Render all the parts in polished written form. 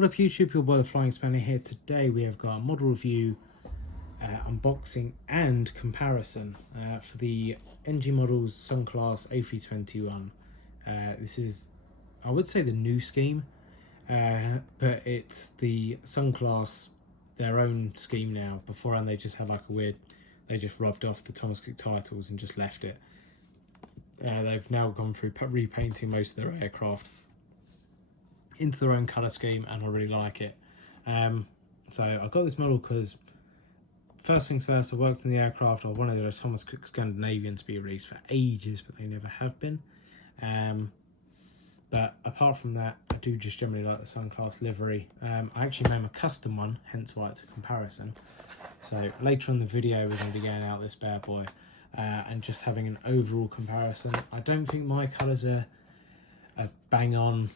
What up YouTube, your boy the Flying Spanner here. Today we have got a model review, unboxing and comparison for the NG Models Sunclass A321. This is, I would say, the new scheme, but it's the Sunclass, their own scheme now. Beforehand they just had like a weird, they just rubbed off the Thomas Cook titles and just left it. They've now gone through repainting most of their aircraft into their own colour scheme, and I really like it. So I got this model because, first things first, I worked in the aircraft. I wanted a Thomas Cook Scandinavian to be released for ages, but they never have been. But apart from that, I do just generally like the Sunclass livery. I actually made a custom one, hence why it's a comparison. So later in the video we're going to be getting out this bad boy and just having an overall comparison. I don't think my colours are bang on.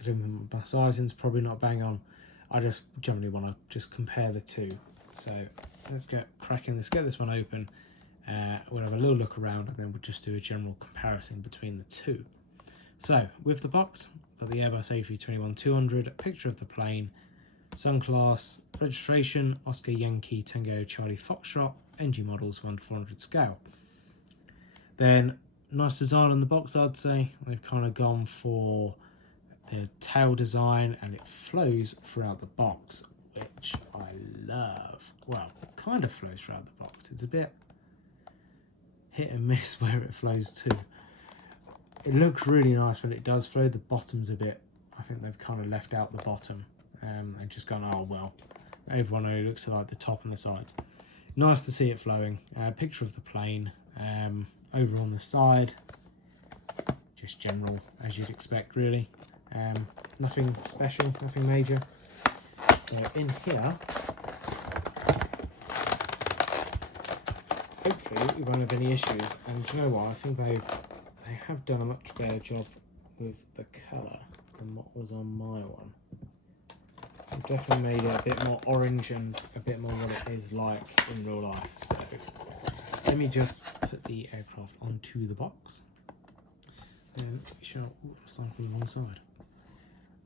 I don't think my sizing's probably not bang on. I just generally want to just compare the two. So let's get cracking. Let's get this one open. We'll have a little look around and then we'll just do a general comparison between the two. So with the box, got the Airbus A321-200, a picture of the plane, Sunclass, registration, Oscar Yankee Tango Charlie Foxtrot, NG Models 1/400 scale. Then nice design on the box, I'd say. They've kind of gone for the tail design and it flows throughout the box, which I love. Well, kind of flows throughout the box. It's a bit hit and miss where it flows to. It looks really nice when it does flow. The bottom's a bit, I think they've kind of left out the bottom and just gone, oh well, everyone only looks like the top and the sides. Nice to see it flowing. Picture of the plane over on the side, just general as you'd expect really. Nothing special, nothing major. So in here, hopefully we won't have any issues. And you know what, I think they have done a much better job with the colour than what was on my one. They've definitely made it a bit more orange and a bit more what it is like in real life. So let me just put the aircraft onto the box and we shall start from the wrong side.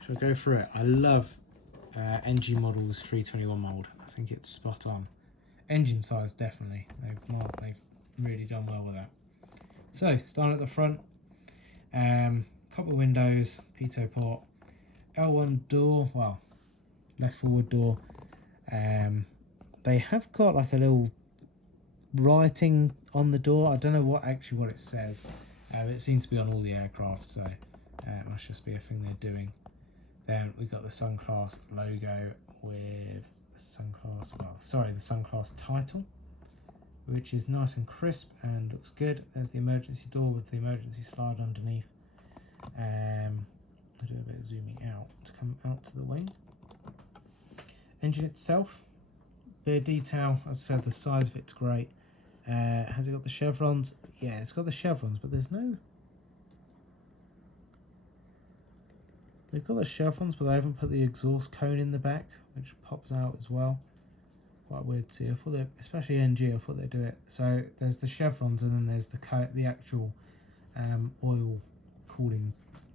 Shall I go through it? I love NG Models 321 mould. I think it's spot on. Engine size, definitely. They've really done well with that. So starting at the front, couple of windows, pitot port, L1 door, well, left forward door. They have got like a little writing on the door. I don't know what it says. It seems to be on all the aircraft, so it must just be a thing they're doing. Then we've got the Sunclass logo with the Sunclass title, which is nice and crisp and looks good. There's the emergency door with the emergency slide underneath. I'll do a bit of zooming out to come out to the wing. Engine itself, bit of detail. As I said, the size of it's great. Has it got the chevrons? Yeah, it's got the chevrons, but there's no... They've got the chevrons, but they haven't put the exhaust cone in the back, which pops out as well. Quite weird to see. I thought they, especially NG, I thought they'd do it. So there's the chevrons, and then there's the actual oil cooling,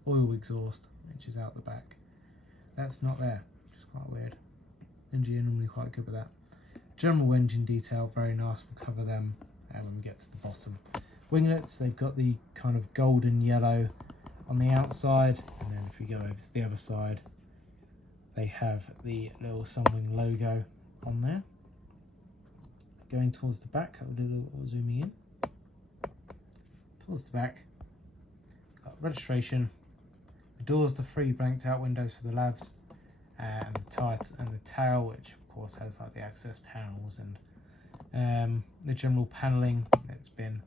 oil exhaust, which is out the back. That's not there, which is quite weird. NG are normally quite good with that. General engine detail, very nice. We'll cover them when we get to the bottom. Winglets, they've got the kind of golden yellow on the outside, and then if we go over to the other side, they have the little Sunwing logo on there. Going towards the back, I'll do a little zooming in. Towards the back, got registration, the doors, the three blanked out windows for the lavs, and the tights and the tail, which of course has like the access panels and the general panelling. It's been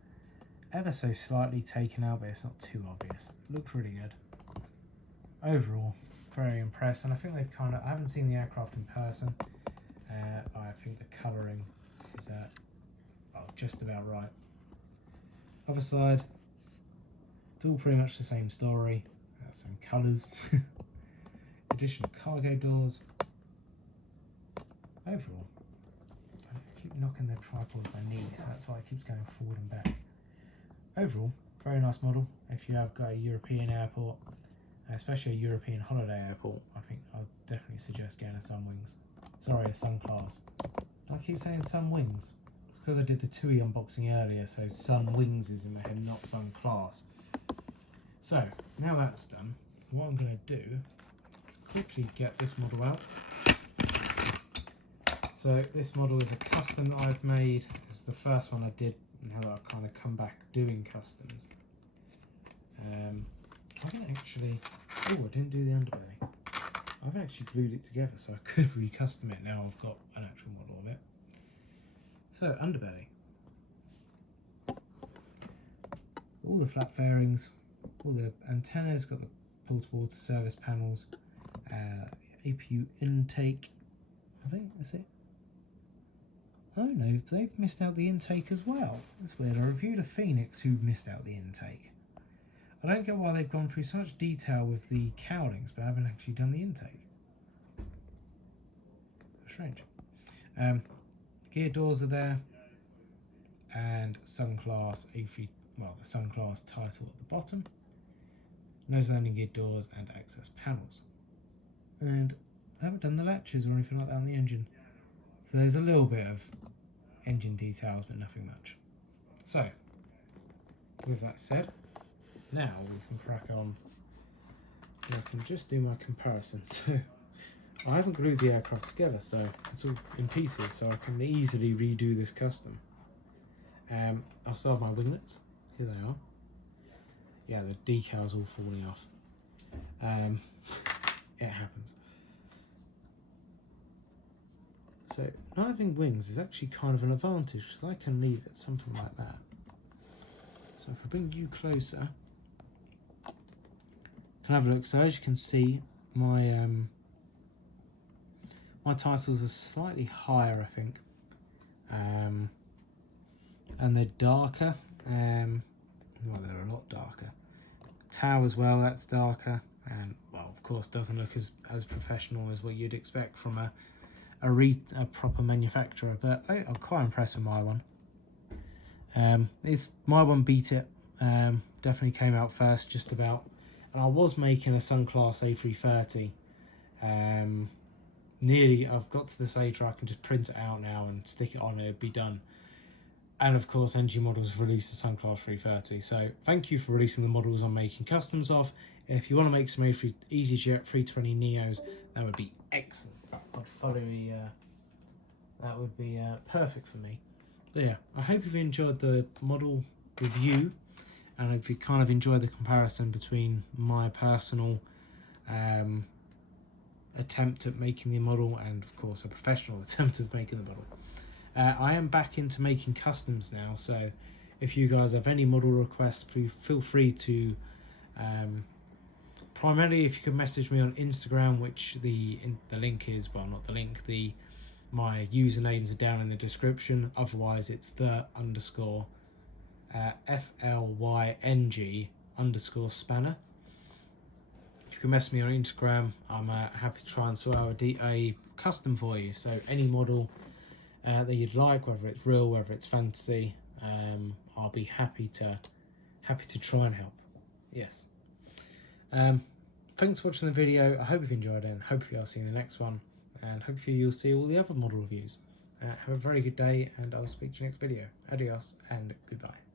ever so slightly taken out, but it's not too obvious. It looks really good. Overall, very impressed, and I think they've kind of, I haven't seen the aircraft in person, but I think the colouring is just about right. Other side, it's all pretty much the same story, same colours. Additional cargo doors. Overall, I keep knocking the tripod with my knees, so that's why it keeps going forward and back. Overall, very nice model. If you have got a European airport, especially a European holiday airport, I think I'd definitely suggest getting a Sunwings. Sorry, a Sunclass. I keep saying Sunwings. It's because I did the TUI unboxing earlier, so Sunwings is in my head, not Sunclass. So, now that's done, what I'm going to do is quickly get this model out. So this model is a custom that I've made. It's the first one I did, now that I've kind of come back doing customs. I haven't actually, oh, I didn't do the underbelly. I haven't actually glued it together, so I could recustom it now I've got an actual model of it. So, underbelly. All the flap fairings, all the antennas, got the portable service panels, APU intake, I think that's it. Oh no, they've missed out the intake as well. That's weird. I reviewed a Phoenix who missed out the intake. I don't get why they've gone through so much detail with the cowlings, but haven't actually done the intake. Strange. Gear doors are there, and Sunclass A3, well, the Sunclass title at the bottom. Nose landing gear doors and access panels. And I haven't done the latches or anything like that on the engine. So there's a little bit of engine details, but nothing much. So, with that said, now we can crack on. I can just do my comparison. So, I haven't glued the aircraft together, so it's all in pieces, so I can easily redo this custom. I'll start with my winglets. Here they are. Yeah, the decal's all falling off. It happens. So not having wings is actually kind of an advantage because I can leave it something like that. So if I bring you closer, can have a look. So as you can see, my my titles are slightly higher, I think, and they're darker. Well, they're a lot darker. Tow as well, that's darker, and well, of course, doesn't look as professional as what you'd expect from a proper manufacturer. But I'm quite impressed with my one. My one beat it. Definitely came out first, just about. And I was making a Sunclass A330. Nearly, I've got to the stage where I can just print it out now and stick it on. It'd be done. And of course, NG Models released the Sunclass 330. So thank you for releasing the models I'm making customs of. If you want to make some EasyJet 320 Neos, that would be excellent. I'd follow that would be perfect for me. But yeah, I hope you've enjoyed the model review, and if you kind of enjoyed the comparison between my personal attempt at making the model and of course a professional attempt of making the model. I am back into making customs now, so if you guys have any model requests, please feel free to primarily if you could message me on Instagram, which the link is, well, not the link, my usernames are down in the description. Otherwise it's _FLYNG_spanner. If you can message me on Instagram, I'm happy to try and sort out a custom for you. So any model that you'd like, whether it's real, whether it's fantasy, I'll be happy to try and help. Yes. Thanks for watching the video. I hope you've enjoyed it, and hopefully I'll see you in the next one, and hopefully you'll see all the other model reviews. Have a very good day, and I'll speak to you next video. Adios and goodbye.